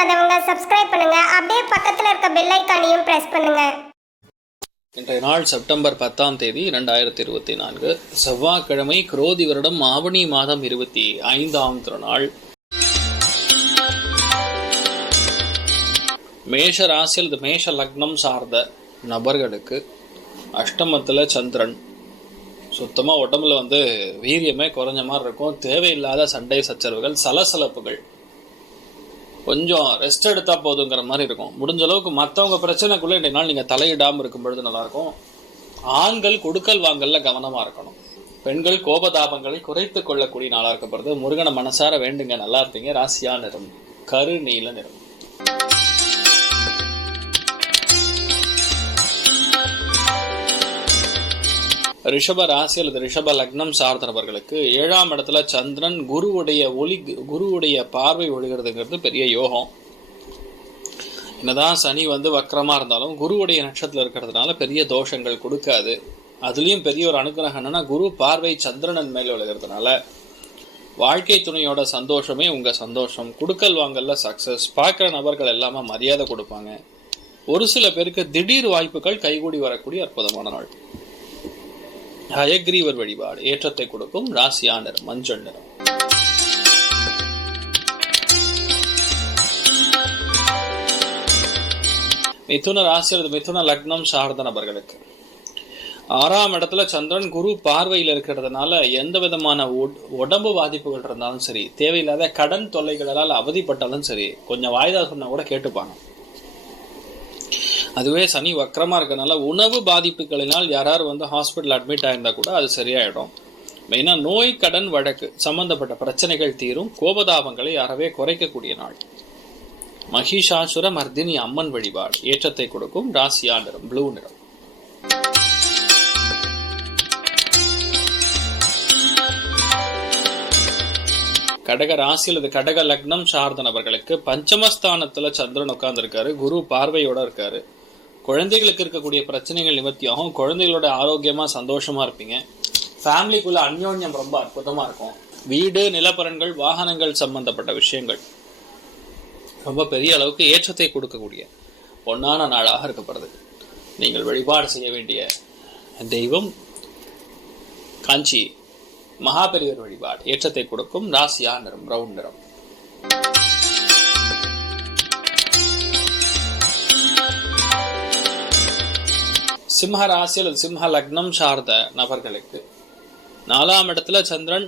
பண்ணாதவங்க சப்ஸ்கிரைப் பண்ணுங்க. அப்படியே பக்கத்துல இருக்க பெல் ஐகானையும் பிரஸ் பண்ணுங்க. இன்றைய நாள் செப்டம்பர் 10 2024 செவ்வாய்க்கிழமை, குரோதி வருடம் ஆவணி மாதம் 25ஆம் திருநாள். மேஷ ராசியில் மேஷ லக்னம் சார்ந்த நபர்களுக்கு அஷ்டமத்தில் சந்திரன். சுத்தமாக உடம்புல வீரியமே குறைஞ்ச மாதிரி இருக்கும். தேவையில்லாத சண்டை சச்சரவுகள், சலசலப்புகள், கொஞ்சம் ரெஸ்ட் எடுத்தா போதுங்கிற மாதிரி இருக்கும். முடிஞ்ச அளவுக்கு மற்றவங்க பிரச்சனைக்குள்ள இன்றைய நாள் நீங்கள் தலையிடாமல் இருக்கும் பொழுது நல்லாயிருக்கும். ஆண்கள் கொடுக்கல் வாங்கல்ல கவனமாக இருக்கணும். பெண்கள் கோபதாபங்களை குறைத்து கொள்ளக்கூடிய நாளாக இருக்கப்படுது. முருகனை மனசார வேண்டுங்க, நல்லா இருப்பீங்க. ராசியா நிறம் கரு நீல நிறம். ரிஷப ராசி அல்லது ரிஷப லக்னம் சார்ந்த நபர்களுக்கு 7ஆம் இடத்துல சந்திரன் குருவுடைய பார்வை ஒழுகிறதுங்கிறது பெரிய யோகம். என்னதான் சனி வக்ரமா இருந்தாலும் குருவுடைய நட்சத்திரத்தில் இருக்கிறதுனால பெரிய தோஷங்கள் கொடுக்காது. அதுலேயும் பெரிய ஒரு அனுகிரகம் என்னன்னா, குரு பார்வை சந்திரனன் மேலே விழுகிறதுனால வாழ்க்கை துணையோட சந்தோஷமே உங்க சந்தோஷம். குடுக்கல் வாங்கல்ல சக்சஸ். பார்க்குற நபர்கள் எல்லாமே மரியாதை கொடுப்பாங்க. ஒரு சில பேருக்கு திடீர் வாய்ப்புகள் கைகூடி வரக்கூடிய அற்புதமான நாள். ஹயக்ரீவர் வழிபாடு ஏற்றத்தை கொடுக்கும். ராசியா நிறம் மஞ்சள் நிறம். மிதுன ராசி அல்லது மிதுன லக்னம் சார்ந்த நபர்களுக்கு 6ஆம் இடத்துல சந்திரன் குரு பார்வையில் இருக்கிறதுனால எந்த விதமான உடம்பு பாதிப்புகள் இருந்தாலும் சரி, தேவையில்லாத கடன் தொல்லைகளால் அவதிப்பட்டாலும் சரி, கொஞ்சம் வாய்தா சொன்னா கூட கேட்டுப்பாங்க. அதுவே சனி வக்கரமா இருக்கனால உணவு பாதிப்புகளினால் யாராவது ஹாஸ்பிட்டல் அட்மிட் ஆயிருந்தா கூட அது சரியாயிடும். மெயினா நோய் கடன் வழக்கு சம்பந்தப்பட்ட பிரச்சனைகள் தீரும். கோபதாபங்களை அறவே குறைக்கக்கூடிய நாள். மகிஷாசுர மர்தினி அம்மன் வழிபாடு ஏற்றத்தை கொடுக்கும். ராசியா நிறம் ப்ளூ நிறம். கடக ராசி அல்லது கடக லக்னம் சார்ந்த நபர்களுக்கு பஞ்சமஸ்தானத்துல சந்திரன் உட்கார்ந்துருக்காரு. குரு பார்வையோட இருக்காரு. குழந்தைகளுக்கு இருக்கக்கூடிய பிரச்சனைகள் நிவர்த்தியாகும். குழந்தைகளோட ஆரோக்கியமா சந்தோஷமா இருப்பீங்க. ஃபேமிலிக்குள்ள அந்யோன்யம் ரொம்ப அற்புதமா இருக்கும். வீடு, நிலப்பரன்கள், வாகனங்கள் சம்பந்தப்பட்ட விஷயங்கள் ரொம்ப பெரிய அளவுக்கு ஏற்றத்தை கொடுக்கக்கூடிய பொன்னான நாளாக இருக்கப்படுது. நீங்கள் வழிபாடு செய்ய வேண்டிய தெய்வம் காஞ்சி மகாபெரியவர் வழிபாடு ஏற்றத்தை கொடுக்கும். ராசியா நிறம் பிரவுன் நிறம். சிம்ம ராசி அல்லது சிம்ம லக்னம் சார்ந்த நபர்களுக்கு 4ஆம் இடத்துல சந்திரன்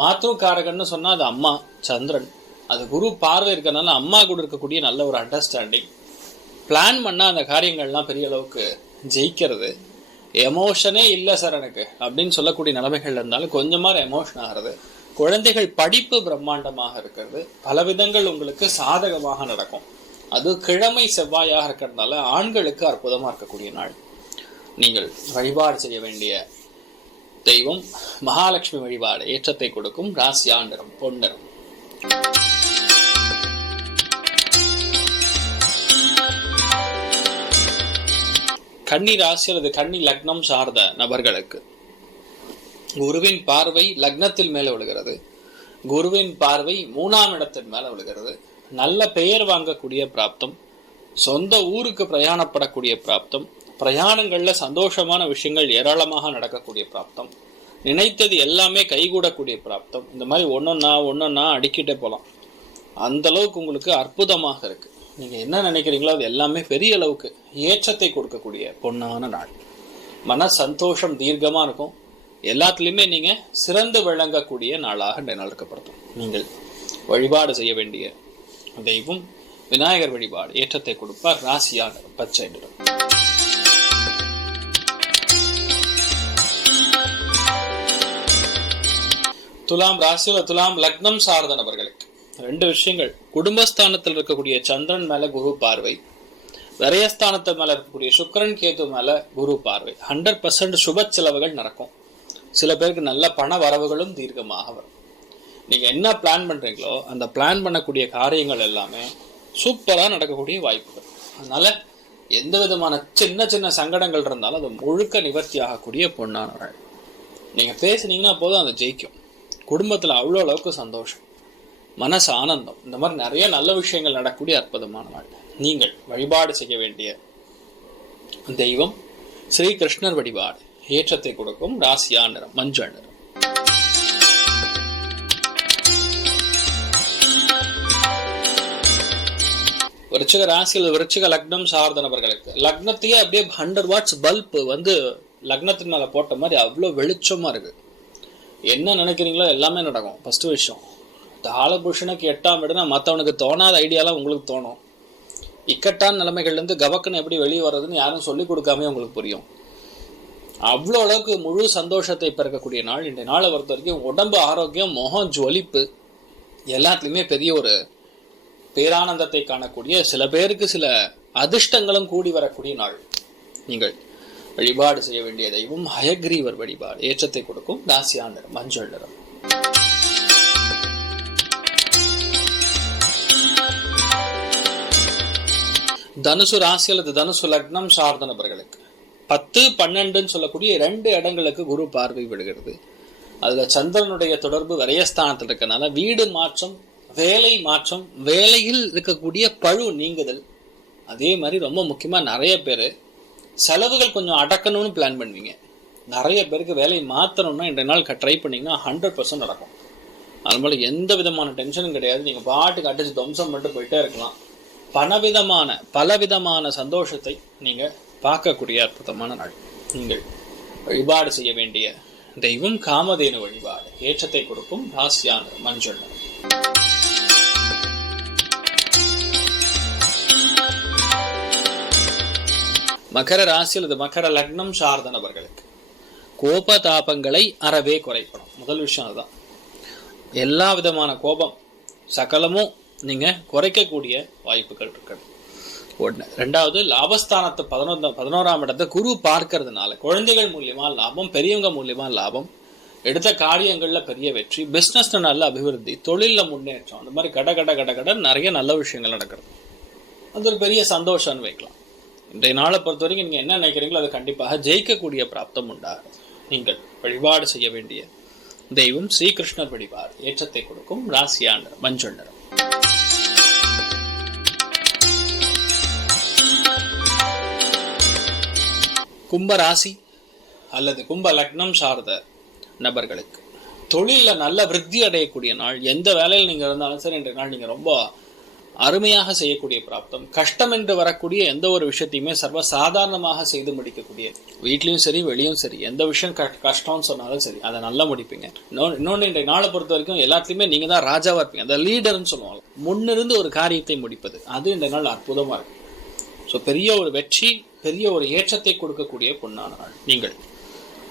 மாத்ருகாரகன்னு சொன்னா அது அம்மா சந்திரன். அது குரு பார்வை இருக்கிறதுனால அம்மா கூட இருக்கக்கூடிய நல்ல ஒரு அண்டர்ஸ்டாண்டிங். பிளான் பண்ணா அந்த காரியங்கள்லாம் பெரிய அளவுக்கு ஜெயிக்கிறது. எமோஷனே இல்லை சார் எனக்கு அப்படின்னு சொல்லக்கூடிய நிலைமைகள் இருந்தாலும் கொஞ்சமாக எமோஷன் ஆகிறது. குழந்தைகள் படிப்பு பிரம்மாண்டமாக இருக்கிறது. பல விதங்கள் உங்களுக்கு சாதகமாக நடக்கும். அது கிழமை செவ்வாயாக இருக்கிறதுனால ஆண்களுக்கு அற்புதமாக இருக்கக்கூடிய நாள். நீங்கள் வழிபாடு செய்ய வேண்டிய தெய்வம் மகாலட்சுமி வழிபாடு ஏற்றத்தை கொடுக்கும். ராசியா நிறம் பொன்னிறம். கன்னி ராசி அல்லது கன்னி லக்னம் சார்ந்த நபர்களுக்கு குருவின் பார்வை லக்னத்தில் மேல விழுகிறது. குருவின் பார்வை 3ஆம் இடத்தின் மேல விழுகிறது. நல்ல பெயர் வாங்கக்கூடிய பிராப்தம். சொந்த ஊருக்கு பிரயாணப்படக்கூடிய பிராப்தம். பிரயாணங்கள்ல சந்தோஷமான விஷயங்கள் ஏராளமாக நடக்கக்கூடிய பிராப்தம். நினைத்தது எல்லாமே கைகூடக்கூடிய பிராப்தம். இந்த மாதிரி ஒன்னொன்னா அடிக்கிட்டே போகலாம். அந்த அளவுக்கு உங்களுக்கு அற்புதமாக இருக்கு. நீங்க என்ன நினைக்கிறீங்களோ அது எல்லாமே பெரிய அளவுக்கு ஏற்றத்தை கொடுக்கக்கூடிய பொன்னான நாள். மன சந்தோஷம் தீர்க்கமா இருக்கும். எல்லாத்துலயுமே நீங்க சிறந்து விளங்கக்கூடிய நாளாக நினைக்கப்படுத்தும். நீங்கள் வழிபாடு செய்ய வேண்டிய தெய்வம் விநாயகர் வழிபாடு ஏற்றத்தை கொடுப்பார். ராசியா நிறம் பச்சை நிறம். துலாம் ராசியில துலாம் லக்னம் சார்ந்த நபர்களுக்கு 2 விஷயங்கள். குடும்பஸ்தானத்தில் இருக்கக்கூடிய சந்திரன் மேல குரு பார்வை, விரயஸ்தானத்தில் மேல இருக்கக்கூடிய சுக்கிரன் கேது மேல குரு பார்வை. 100% சுப செலவுகள் நடக்கும். சில பேருக்கு நல்ல பண வரவுகளும் தீர்க்கமாக வரும். நீங்க என்ன பிளான் பண்றீங்களோ அந்த பிளான் பண்ணக்கூடிய காரியங்கள் எல்லாமே சூப்பரா நடக்கக்கூடிய வாய்ப்புகள். அதனால எந்த விதமான சின்ன சின்ன சங்கடங்கள் இருந்தாலும் அது முழுக்க நிவர்த்தி ஆகக்கூடிய பொன்னான நீங்க பேசுனீங்கன்னா போதும், அதை ஜெயிக்கும். குடும்பத்தில் அவ்வளோ அளவுக்கு சந்தோஷம். மனசு ஆனந்தம், இந்த மாதிரி நிறைய நல்ல விஷயங்கள் நடக்கக்கூடிய அற்புதமான நாள். நீங்கள் வழிபாடு செய்ய வேண்டிய தெய்வம் ஸ்ரீ கிருஷ்ணர் வழிபாடு. ஏற்றத்தை கொடுக்கும் ராசியா நிறம் மஞ்சள் நிறம். விருச்சிக ராசியில் விருச்சிக லக்னம் சார்ந்த நபர்களுக்கு லக்னத்தையே அப்படியே 100 வாட்ஸ் பல்ப் லக்னத்தின் மேல போட்ட மாதிரி அவ்வளோ வெளிச்சமா இருக்கு. என்ன நினைக்கிறீங்களோ எல்லாமே நடக்கும். ஃபர்ஸ்ட் விஷயம், தாளபுருஷனுக்கு 8ஆம் இடம்னா மற்றவனுக்கு தோணாத ஐடியாலாம் உங்களுக்கு தோணும். இக்கட்டான நிலைமைகள்லேருந்து கவக்குன்னு எப்படி வெளியே வர்றதுன்னு யாரும் சொல்லிக் கொடுக்காம உங்களுக்கு புரியும். அவ்வளோ அளவுக்கு முழு சந்தோஷத்தை பிறக்கக்கூடிய நாள் இன்றைய நாளை பொறுத்த வரைக்கும். உடம்பு ஆரோக்கியம், முகம் ஜொலிப்பு, எல்லாத்துலேயுமே பெரிய ஒரு பேரானந்தத்தை காணக்கூடிய, சில பேருக்கு சில அதிர்ஷ்டங்களும் கூடி வரக்கூடிய நாள். நீங்கள் வழிபாடு செய்ய வேண்டிய தெய்வம் ஹயக்ரீவர் வழிபாடு. ஏற்றத்தை கொடுக்கும் ராசியா நிறம் மஞ்சள் நிறம். தனுசு ராசி அல்லது தனுசு லக்னம் சார்ந்த நபர்களுக்கு 10, 12 சொல்லக்கூடிய 2 இடங்களுக்கு குரு பார்வை விடுகிறது. அதுல சந்திரனுடைய தொடர்பு விரயஸ்தானத்தில் இருக்கனால வீடு மாற்றம், வேலை மாற்றம், வேலையில் இருக்கக்கூடிய பழு நீங்குதல். அதே மாதிரி ரொம்ப முக்கியமா நிறைய பேர் செலவுகள் கொஞ்சம் அடக்கணும்னு பிளான் பண்ணுவீங்க. நிறைய பேருக்கு வேலையை மாற்றணும்னா இன்றைய நாள் ட்ரை பண்ணிங்கன்னா 100% நடக்கும். அதனால எந்த விதமான டென்ஷனும் கிடையாது. நீங்கள் பாட்டுக்கு அடிச்சு துவம்சம் மட்டும் போயிட்டே இருக்கலாம். பலவிதமான சந்தோஷத்தை நீங்கள் பார்க்கக்கூடிய அற்புதமான நாள். நீங்கள் வழிபாடு செய்ய வேண்டிய தெய்வம் காமதேனு வழிபாடு. ஏற்றத்தை கொடுக்கும் ராசியா நிறம் மஞ்சள் நிறம். மகர ராசி அல்லது மகர லக்னம் சார்ந்த நபர்களுக்கு கோபதாபங்களை அறவே குறைக்கணும். முதல் விஷயம் அதுதான். எல்லா விதமான கோபம் சகலமும் நீங்க குறைக்கக்கூடிய வாய்ப்புகள் இருக்கு. ஒன்று. ரெண்டாவது, லாபஸ்தானத்தை 11ஆம் இடத்தை குரு பார்க்கறதுனால குழந்தைகள் மூலியமா லாபம், பெரியவங்க மூலியமா லாபம், எடுத்த காரியங்கள்ல பெரிய வெற்றி, பிசினஸ்ல நல்ல அபிவிருத்தி, தொழில முன்னேற்றம், அந்த மாதிரி கட நிறைய நல்ல விஷயங்கள் நடக்கிறது. அது ஒரு பெரிய சந்தோஷம்னு வைக்கலாம். இன்றைய நாளை பொறுத்த வரைக்கும் நீங்க என்ன நினைக்கிறீங்களோ அது கண்டிப்பாக ஜெயிக்கக்கூடிய பிராப்தம் உண்டாகும். நீங்கள் வழிபாடு செய்ய வேண்டிய தெய்வம் ஸ்ரீகிருஷ்ணர் வழிபாடு. ஏற்றத்தை கொடுக்கும் ராசியா நிறம் மஞ்சள் நிறம். கும்ப ராசி அல்லது கும்ப லக்னம் சார்ந்த நபர்களுக்கு தொழில நல்ல விருத்தி அடையக்கூடிய நாள். எந்த வேலையில் நீங்க இருந்தாலும் சரி இன்றைய நாள் நீங்க ரொம்ப அருமையாக செய்யக்கூடிய பிராப்தம். கஷ்டம் என்று வரக்கூடிய எந்த ஒரு விஷயத்தையுமே சர்வ சாதாரணமாக செய்து முடிக்கக்கூடிய, வீட்லயும் சரி வெளியும் சரி எந்த விஷயம் கஷ்டம்னு சொன்னாலும் சரி அதை நல்லா முடிப்பீங்க. இன்னொன்று, இன்றைய நாளை பொறுத்த வரைக்கும் எல்லாத்துலயுமே நீங்க தான் ராஜாவா இருப்பீங்க. அந்த லீடர்னு சொல்லுவாங்க. முன்னிருந்து ஒரு காரியத்தை முடிப்பது, அது இந்த நாள் அற்புதமா இருக்கு. ஸோ பெரிய ஒரு வெற்றி, பெரிய ஒரு ஏற்றத்தை கொடுக்கக்கூடிய பொன்னான நாள். நீங்கள்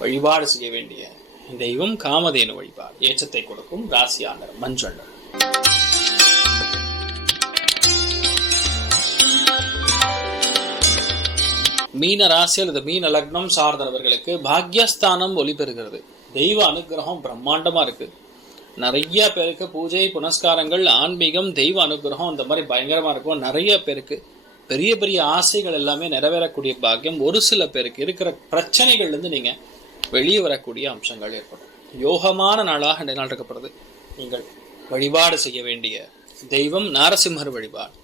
வழிபாடு செய்ய வேண்டிய தெய்வம் காமதேனு வழிபாடு. ஏற்றத்தை கொடுக்கும் ராசியா நிறம் மஞ்சள் நிறம். மீன ராசி அல்லது மீன லக்னம் சார்ந்தவர்களுக்கு பாக்யஸ்தானம் ஒளி பெறுகிறது. தெய்வ அனுகிரகம் பிரம்மாண்டமா இருக்கு. நிறைய பேருக்கு பூஜை புனஸ்காரங்கள், ஆன்மீகம், தெய்வ அனுகிரகம் இந்த மாதிரி பயங்கரமா இருக்கும். நிறைய பேருக்கு பெரிய பெரிய ஆசைகள் எல்லாமே நிறைவேறக்கூடிய பாக்கியம். ஒரு சில பேருக்கு இருக்கிற பிரச்சனைகள்ல இருந்து நீங்க வெளியே வரக்கூடிய அம்சங்கள் ஏற்படும். யோகமான நாளாக இந்த நாள் இருக்கப்படுது. நீங்கள் வழிபாடு செய்ய வேண்டிய தெய்வம் நாரசிம்மர் வழிபாடு.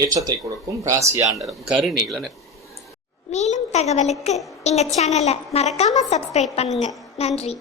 ஏற்றத்தை கொடுக்கும் ராசியா நிறம் கருநீல நிறம். மேலும் தகவலுக்கு எங்க சேனலை மறக்காம சப்ஸ்கிரைப் பண்ணுங்க. நன்றி.